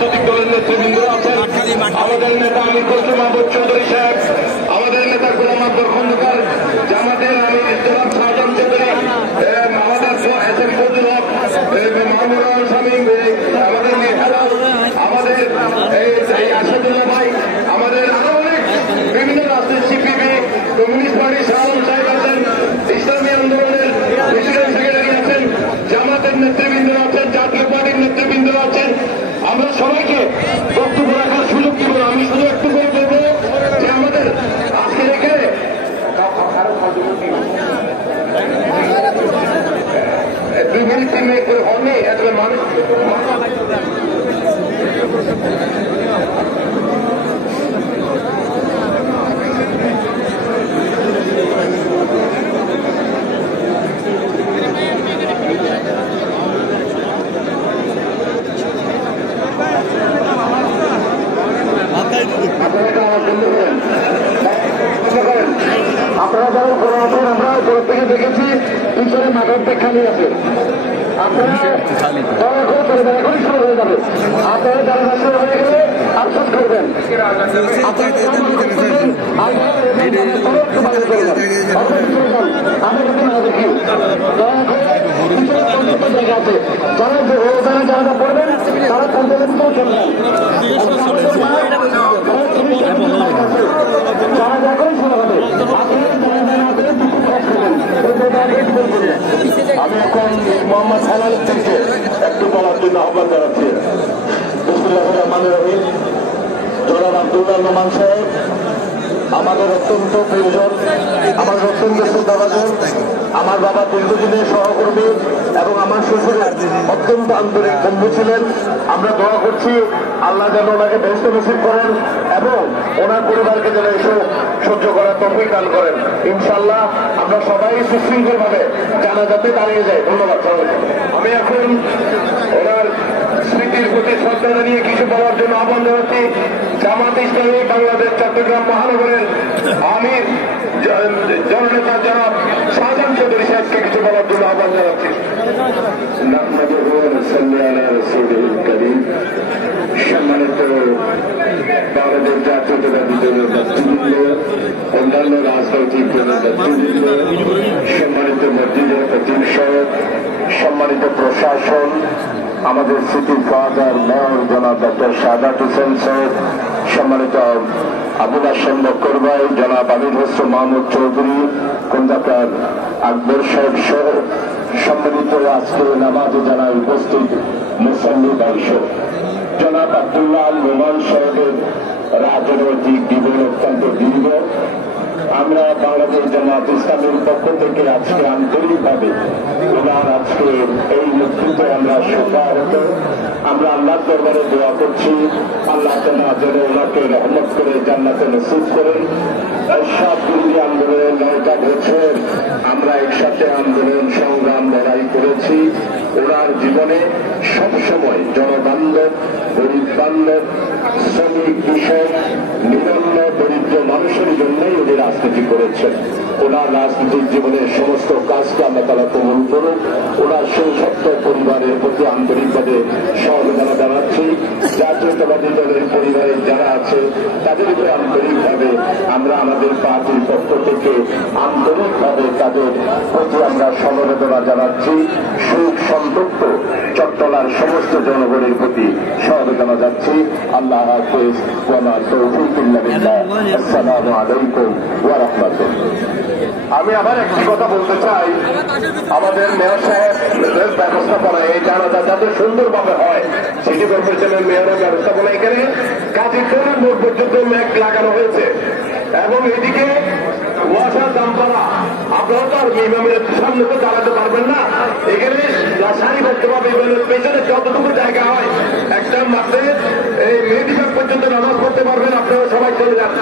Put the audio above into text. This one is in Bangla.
রাজনৈতিক দলের নেতৃবৃন্দ আছেন, আমাদের নেতা আমির খসরু মাহমুদ চৌধুরী সাহেব, আমাদের নেতা গোলাম আব্দুল খন্দকার, জামাতের আমির জনাব শাহজাহান চৌধুরী, আমাদের এস এম ফজলুল হক, মাহমুদ আলম শামীম, আমাদের মেঘালয়, আমাদের আসাদুল্লাহ ভাই, আমাদের আরো অনেক বিভিন্ন রাজনীতি CPB, communist party Shah Alam সাহেব আছেন, ইসলামী আন্দোলনের প্রেসিডেন্ট সেক্রেটারি আছেন, জামাতের নেতৃবৃন্দ আছেন, জাতীয় পার্টির নেতৃবৃন্দ আছেন। আমরা সবাইকে বক্তব্য রাখার সুযোগ দিব। আমি শুধু একটু করে বলবো যে আমাদের আজকে রেখে দুই মিনিট 3 মিনিট করে হয়নি এত মানুষ আপনারা যারা ঘরে আছেন, আমরা ঘর থেকে দেখেছি পিছনে মাঠের খালি আছে। আপনারা দয়া করে চলে যান, এখনই শুরু হয়ে যাবে। আপনারা যারা শুরু হয়ে গেলে আশ্বাস করবেন, আমি কিন্তু না দেখি দয়া করে জায়গা আছে, যারা জায়গা পড়বেন তারা পঞ্চায়েত চলবেন। যারা যখন শুরু হবে আমি এখন মোহাম্মদ সালাল থেকে একটু বলার জন্য আহ্বান জানাচ্ছি। জনাব আব্দুল্লাহ নোমান সাহেব আমাদের অত্যন্ত প্রিয়জন, আমাদের অত্যন্ত শ্রদ্ধাভাজন, আমার বাবা দীর্ঘদিনের সহকর্মী এবং আমার শ্বশুরের অত্যন্ত আন্তরিক বন্ধু ছিলেন। আমরা দোয়া করছি আল্লাহ যেন ওনাকে বেহেশত নসিব করেন এবং ওনার পরিবারকে যেন এসব সহ্য করার তৌফিক দান করেন। ইনশাআল্লাহ আমরা সবাই সুশৃঙ্খল ভাবে জানাজাতে দাঁড়িয়ে যাই। ধন্যবাদ সবাইকে। আমি এখন ওনার স্মৃতির প্রতি শ্রদ্ধা জানিয়ে কিছু বলার জন্য আহ্বান জানাচ্ছি জামাত ইসলামী বাংলাদেশ চট্টগ্রাম মহানগরের আমির জননেতা জনাব শাহজাহান চৌধুরী সাহেবকে কিছু বলার জন্য আহ্বান জানাচ্ছি। সম্মানিত বাংলাদেশ জাতীয়তাবাদী দলের নেতৃবৃন্দ, অন্যান্য রাজনৈতিক দলের নেতৃবৃন্দ, সম্মানিত মসজিদের খতিব সাহেব, সম্মানিত প্রশাসন, আমাদের সিটি ফাদার মেয়র জনাব ডক্টর সাদাত হোসেন সাহেব, সম্মানিত আবুল হাসেম বক্কর ভাই, জনাব আমির খসরু মাহমুদ চৌধুরী, খন্দকার আকবর সাহেব সহ সম্মানিত আজকে নামাজে যারা উপস্থিত মুসল্লি বাইশ, জনাব আব্দুল্লাহ নোমান সাহেবের রাজনৈতিক জীবন অত্যন্ত দীর্ঘ। আমরা বাংলাদেশ জামাত ইসলামের পক্ষ থেকে আজকে আন্তরিকভাবে ওনার আজকে এই নেতৃত্বে আমরা শোকাহত। আমরা আল্লাহর দরবারে দোয়া করছি আল্লাহ যেন ওনাকে রহমত করে জান্নাতে নসিব করেন। এরশাদ বিরোধী আন্দোলনের 9টা বছর আমরা একসাথে আন্দোলন সংগ্রাম লড়াই করেছি। ওনার জীবনে সবসময় জনবান্ধব, গরিব বান্ধব, শ্রমিক, কৃষক, নিবন্ধ দরিদ্র মানুষের জন্যই উনি রাজনীতি করেছেন। ওনার রাজনৈতিক জীবনের সমস্ত কাজকে আমরা তারা কবুল করুন। ওনার সংসপ্ত পরিবারের প্রতি আন্তরিকভাবে সহযোগিতা জানাচ্ছি। জাতীয়তাবাদী দলের পরিবারের যারা আছে তাদের উপরে আন্তরিকভাবে আমরা আমাদের পার্টির পক্ষ থেকে আন্তরিকভাবে তাদের প্রতি আমরা সমবেদনা জানাচ্ছি। সুখ সন্তপ্ত চট্টলার সমস্ত জনগণের প্রতি সহযোগিতা যাচ্ছি। আল্লাহ হাফেজ। আসসালামু আলাইকুম ওয়া রাহমাতুল্লাহ। আমি আবার একটি কথা বলতে চাই, আমাদের মেয়র সাহেব ব্যবস্থাপনা এই জানাজা যাতে সুন্দরভাবে হয়, সিটি কর্পোরেশনের মেয়রের ব্যবস্থাপনা এখানে গাজীপুরের মোড় পর্যন্ত ম্যাগ লাগানো হয়েছে এবং এদিকে ওয়াসা দামপাড়া আপনারা তো আর ইমামের সামনে তো চালাতে পারবেন না। এখানে সারিবদ্ধভাবে ইমামের পেছনে যতটুকু জায়গা হয় একটা মাত্রে এই মেহেদিবাগ পর্যন্ত নামাজ পড়তে পারবেন। আপনারা সবাই চলে যান।